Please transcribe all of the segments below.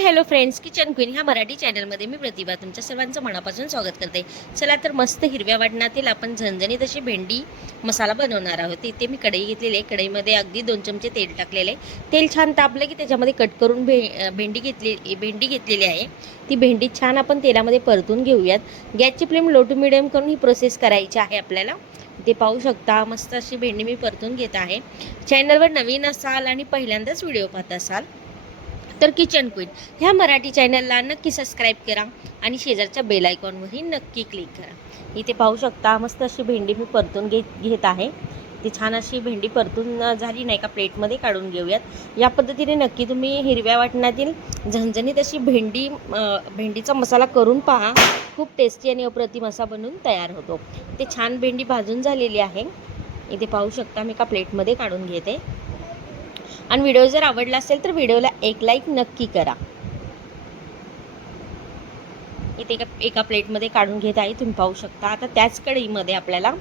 Hi hello friends, kitchen queen ह्या मराठी चॅनलमध्ये मी प्रतिभा तुमच्या सर्वांचं मनापासून स्वागत करते. चला तर मस्त हिरव्या वाटणातील आपण झणझणीत अशी भेंडी मसाला बनवणार आहोत. इथे मी कढई घेतलेली आहे. कढईमध्ये अगदी 2 चमचे तेल टाकलेले आहे. तेल छान तापलं की त्याच्यामध्ये कट करून भेंडी घेतलेली आहे. ती भेंडी छान आपण तेलामध्ये परतून घेऊयात. गॅसची फ्लेम लो टू मिडियम करून ही प्रोसेस करायची आहे आपल्याला. ते पाहू शकता मस्त अशी भेंडी मी परतून घेत आहे. चॅनलवर नवीन असाल आणि पहिल्यांदाच व्हिडिओ पाहत असाल तर किचन क्वीन ह्या मराठी चॅनलला नक्की सबस्क्राईब करा आणि शेजारच्या बेल आयकॉनवरही नक्की क्लिक करा. इथे पाहू शकता मस्त अशी भेंडी मी परतून घेत आहे. ती छान अशी भेंडी परतून झाली नाही का प्लेटमध्ये काढून घेऊयात. या पद्धतीने नक्की तुम्ही हिरव्या वाटणातील झणझणीत अशी भेंडीचा मसाला करून पहा. खूप टेस्टी आणि अप्रतिम असा बनवून तयार होतो. ते छान भेंडी भाजून झालेली आहे. इथे पाहू शकता मी एका प्लेटमध्ये काढून घेते. आणि व्हिडिओ जर आवडला असेल तर व्हिडिओला एक लाईक नक्की करा. इथे एका प्लेटमध्ये काढून घेत आहे. तुम्ही पाहू शकता. आता त्याच कढईमध्ये आपल्याला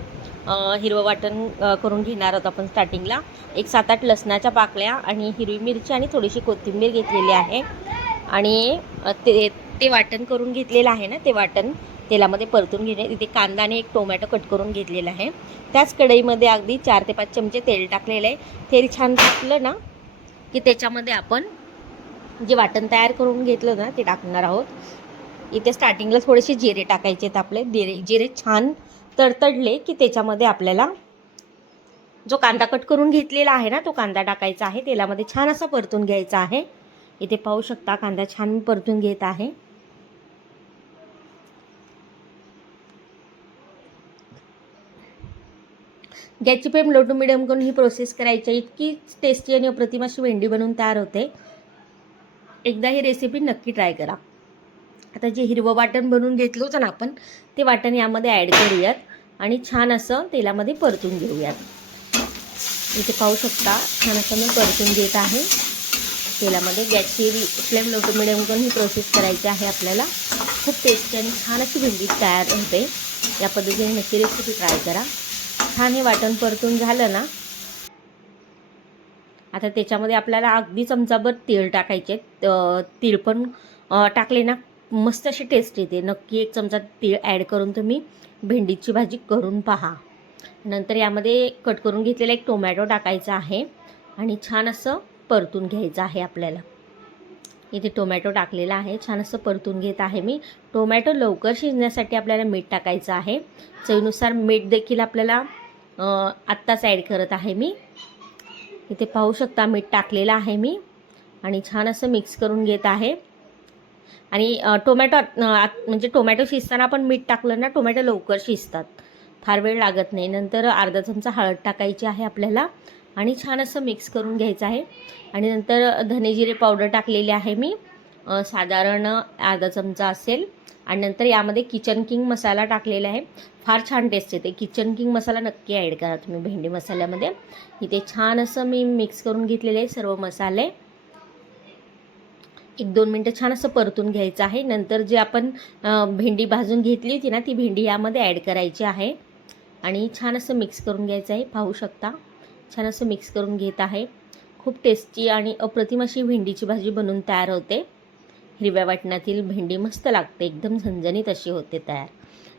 हिरवं वाटण करून घेणार आहोत आपण. स्टार्टिंगला 7-8 लसणाच्या पाकळ्या आणि हिरवी मिरची आणि थोडीशी कोथिंबीर घेतलेली आहे. आणि ते वाटण करून घेतलेलं आहे ना, ते वाटण तेलामध्ये परतून घेणे. इथे कांदा आणि एक टोमॅटो कट करून घेतलेला आहे. त्याच कढईमध्ये अगदी 4 ते 5 चमचे तेल टाकलेलं आहे. तेल छान टाकलं ना की त्याच्यामध्ये आपण जे वाटण तयार करून घेतलं ना ते टाकणार आहोत. इथे स्टार्टिंगला थोडेसे जिरे टाकायचे आहेत आपले. जिरे छान तडतडले की त्याच्यामध्ये आपल्याला जो कांदा कट करून घेतलेला आहे ना तो कांदा टाकायचा आहे. तेलामध्ये छान असा परतून घ्यायचा आहे. इथे पाहू शकता कांदा छान परतून घेत आहे. गॅसची फ्लेम लो टू मिडियम करून ही प्रोसेस करायची. इतकी टेस्टी आणि अप्रतिम अशी भेंडी बनवून तयार होते. एकदा ही रेसिपी नक्की ट्राय करा. आता जे हिरवं वाटण बनवून घेतलं होतं ना आपण ते वाटण यामध्ये ॲड करूयात आणि छान असं तेलामध्ये परतून घेऊयात. इथे पाहू शकता छान असं मी परतून घेत आहे तेलामध्ये. गॅसची फ्लेम लो टू मिडियम करून ही प्रोसेस करायची आहे आपल्याला. खूप टेस्टी आणि छान अशी भेंडी तयार होते. या पद्धतीने नक्की रेसिपी ट्राय करा. छान हे वाटण परतून झालं ना आता त्याच्यामध्ये आपल्याला अगदी चमचाभर तेल टाकायचे. तेल पण टाकले ना मस्त अशी टेस्ट येते. नक्की 1 चमचा तेल ॲड करून तुम्ही भेंडीची भाजी करून पहा. नंतर यामध्ये कट करून घेतलेला एक टोमॅटो टाकायचा आहे आणि छान असं परतून घ्यायचं आहे आपल्याला. इथे टोमॅटो टाकलेला आहे. छान असं परतून घेत आहे मी. टोमॅटो लवकर शिजण्यासाठी आपल्याला मीठ टाकायचं आहे. चवीनुसार मीठ देखील आपल्याला आत्ताच ॲड करत आहे मी. इथे पाहू शकता मीठ टाकलेलं आहे मी आणि छान असं मिक्स करून घेत आहे. आणि टोमॅटो शिजताना आपण मीठ टाकलं ना टोमॅटो लवकर शिजतात, फार वेळ लागत नाही. नंतर अर्धा चमचा हळद टाकायची आहे आपल्याला आणि छान असं मिक्स करून घ्यायचं आहे. आणि नंतर धने जिरे पावडर टाकलेली आहे मी, साधारण अर्धा चमचा असेल. आणि नंतर यामध्ये किचन किंग मसाला टाकलेला आहे. फार छान टेस्ट येते. किचन किंग मसाला नक्की ॲड करा तुम्ही भेंडी मसाल्यामध्ये. इथे छान असं मी मिक्स करून घेतलेले आहे सर्व मसाले. 1-2 मिनटं छान असं परतून घ्यायचं आहे. नंतर जे आपण भेंडी भाजून घेतली होती ना ती भेंडी यामध्ये ॲड करायची आहे आणि छान असं मिक्स करून घ्यायचं आहे. पाहू शकता छान असं मिक्स करून घेत आहे. खूप टेस्टी आणि अप्रतिम अशी भेंडीची भाजी बनवून तयार होते. हिरव्या वाटणातील भेंडी मस्त लागते, एकदम झणझणीत अशी होते तयार.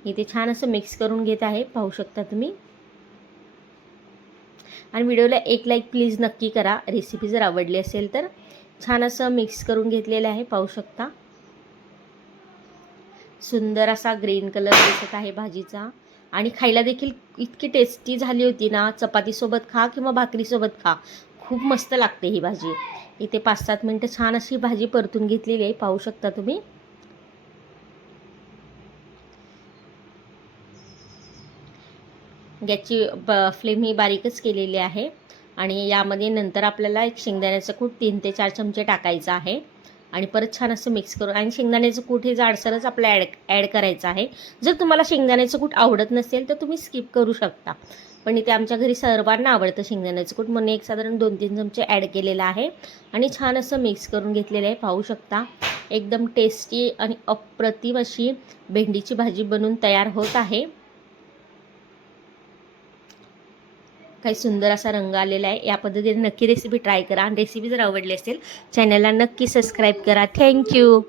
इथे छान असं मिक्स करून घेत आहे. पाहू शकता तुम्ही. आणि व्हिडिओला एक लाईक प्लीज नक्की करा. रेसिपी जर आवडली असेल तर. छान असं मिक्स करून घेतलेलं आहे. पाहू शकता सुंदर असा ग्रीन कलर दिसत आहे भाजीचा. आणि खायला देखील इतकी टेस्टी झाली होती ना. चपातीसोबत खा किंवा भाकरीसोबत खा, खूप मस्त लागते ही भाजी. इथे 5-7 मिनटं छान अशी भाजी परतून घेतलेली आहे. पाहू शकता तुम्ही. गॅसची फ्लेम ही बारीकच केलेली आहे. आणि यामध्ये नंतर आपल्याला एक शेंगदाण्याचं कूट 3 ते 4 चमचे टाकायचं आहे आणि परत छान असं मिक्स करून. आणि शेंगदाण्याचं कूट हे जाडसरच आपल्याला ॲड करायचं आहे. जर तुम्हाला शेंगदाण्याचं कूट आवडत नसेल तर तुम्ही स्किप करू शकता, पण इथे आमच्या घरी सर्वांना आवडतं शेंगदाण्याचं कूट म्हणून एक साधारण 2-3 चमचे ॲड केलेलं आहे आणि छान असं मिक्स करून घेतलेलं आहे. पाहू शकता एकदम टेस्टी आणि अप्रतिम अशी भेंडीची भाजी बनवून तयार होत आहे. काही सुंदर असा रंग आलेला आहे. या पद्धतीने नक्की रेसिपी ट्राय करा आणि रेसिपी जर आवडली असेल चॅनलला नक्की सबस्क्राईब करा. थँक्यू.